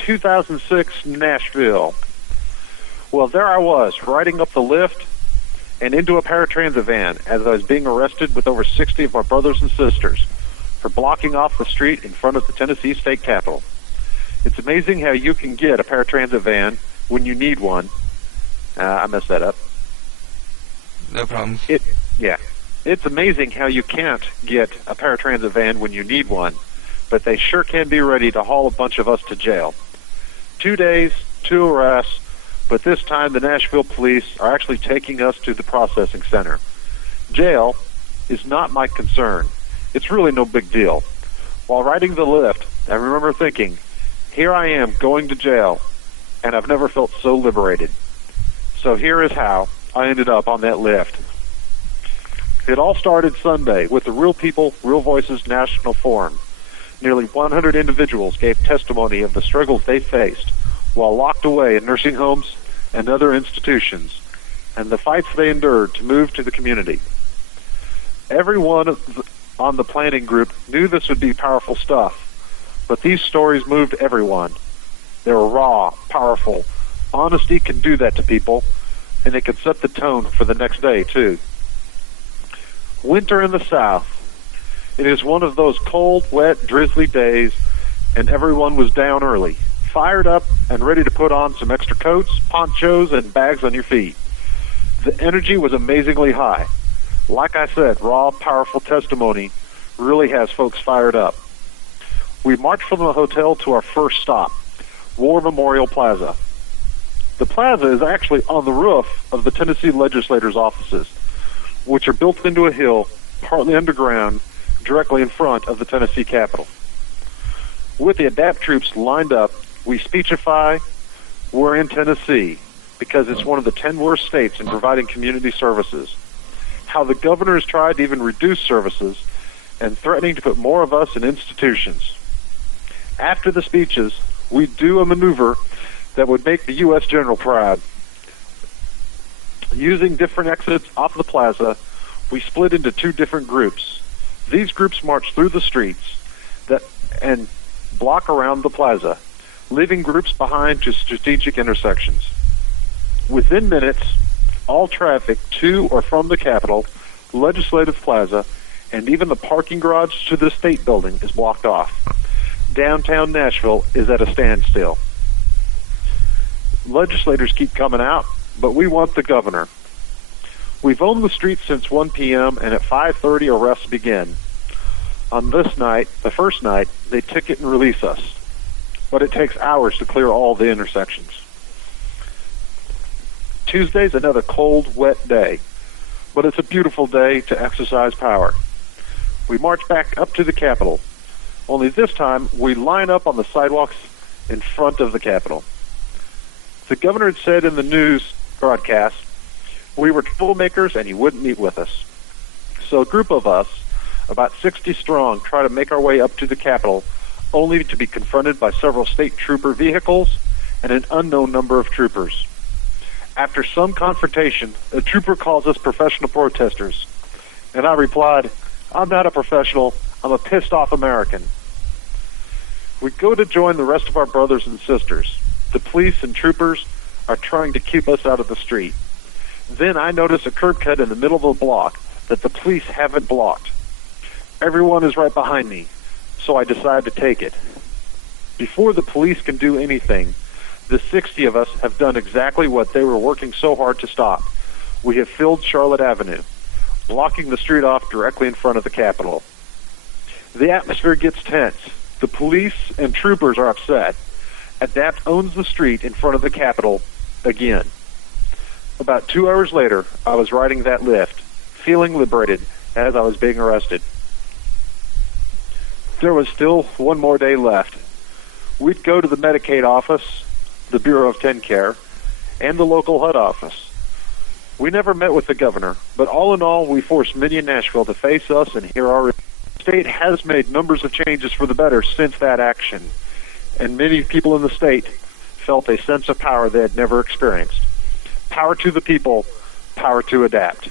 2006 Nashville. Well, there I was, riding up the lift and into a paratransit van as I was being arrested with over 60 of my brothers and sisters for blocking off the street in front of the Tennessee state capitol. It's amazing how you can get a paratransit van when you need one. I messed that up. No problem. It's amazing how you can't get a paratransit van when you need one, but they sure can be ready to haul a bunch of us to jail. 2 days, 2 arrests, but this time the Nashville police are actually taking us to the processing center. Jail is not my concern. It's really no big deal. While riding the lift, I remember thinking, here I am going to jail, and I've never felt so liberated. So here is how I ended up on that lift. It all started Sunday with the Real People, Real Voices National Forum. Nearly 100 individuals gave testimony of the struggles they faced while locked away in nursing homes and other institutions, and the fights they endured to move to the community. Everyone on the planning group knew this would be powerful stuff, but these stories moved everyone. They were raw, powerful. Honesty can do that to people, and it can set the tone for the next day, too. Winter in the South. It is one of those cold, wet, drizzly days, and everyone was down early, fired up and ready to put on some extra coats, ponchos, and bags on your feet. The energy was amazingly high. Like I said, raw, powerful testimony really has folks fired up. We marched from the hotel to our first stop, War Memorial Plaza. The plaza is actually on the roof of the Tennessee legislators' offices, which are built into a hill, partly underground, directly in front of the Tennessee Capitol. With the ADAPT troops lined up, we speechify, we're in Tennessee, because it's one of the 10 worst states in providing community services. How the governor has tried to even reduce services and threatening to put more of us in institutions. After the speeches, we do a maneuver that would make the U.S. General proud. Using different exits off the plaza, we split into 2 different groups. These groups march through the streets and block around the plaza, leaving groups behind to strategic intersections. Within minutes, all traffic to or from the Capitol, Legislative Plaza, and even the parking garage to the State Building is blocked off. Downtown Nashville is at a standstill. Legislators keep coming out, but we want the governor. We've owned the streets since 1 p.m., and at 5:30 arrests begin. On this night, the first night, they ticket and release us, but it takes hours to clear all the intersections. Tuesday's another cold, wet day, but it's a beautiful day to exercise power. We march back up to the Capitol, only this time we line up on the sidewalks in front of the Capitol. The governor had said in the news broadcast we were troublemakers and he wouldn't meet with us. So a group of us, about 60 strong, try to make our way up to the Capitol, only to be confronted by several state trooper vehicles and an unknown number of troopers. After some confrontation, a trooper calls us professional protesters, and I replied, "I'm not a professional, I'm a pissed-off American." We go to join the rest of our brothers and sisters. The police and troopers are trying to keep us out of the street. Then I notice a curb cut in the middle of the block that the police haven't blocked. Everyone is right behind me, so I decide to take it. Before the police can do anything, the 60 of us have done exactly what they were working so hard to stop. We have filled Charlotte Avenue, blocking the street off directly in front of the Capitol. The atmosphere gets tense. The police and troopers are upset. ADAPT owns the street in front of the Capitol again. About 2 hours later, I was riding that lift, feeling liberated as I was being arrested. There was still one more day left. We'd go to the Medicaid office, the Bureau of TennCare, and the local HUD office. We never met with the governor, but all in all, we forced many in Nashville to face us and hear our... The state has made numbers of changes for the better since that action, and many people in the state felt a sense of power they had never experienced. Power to the people, power to ADAPT.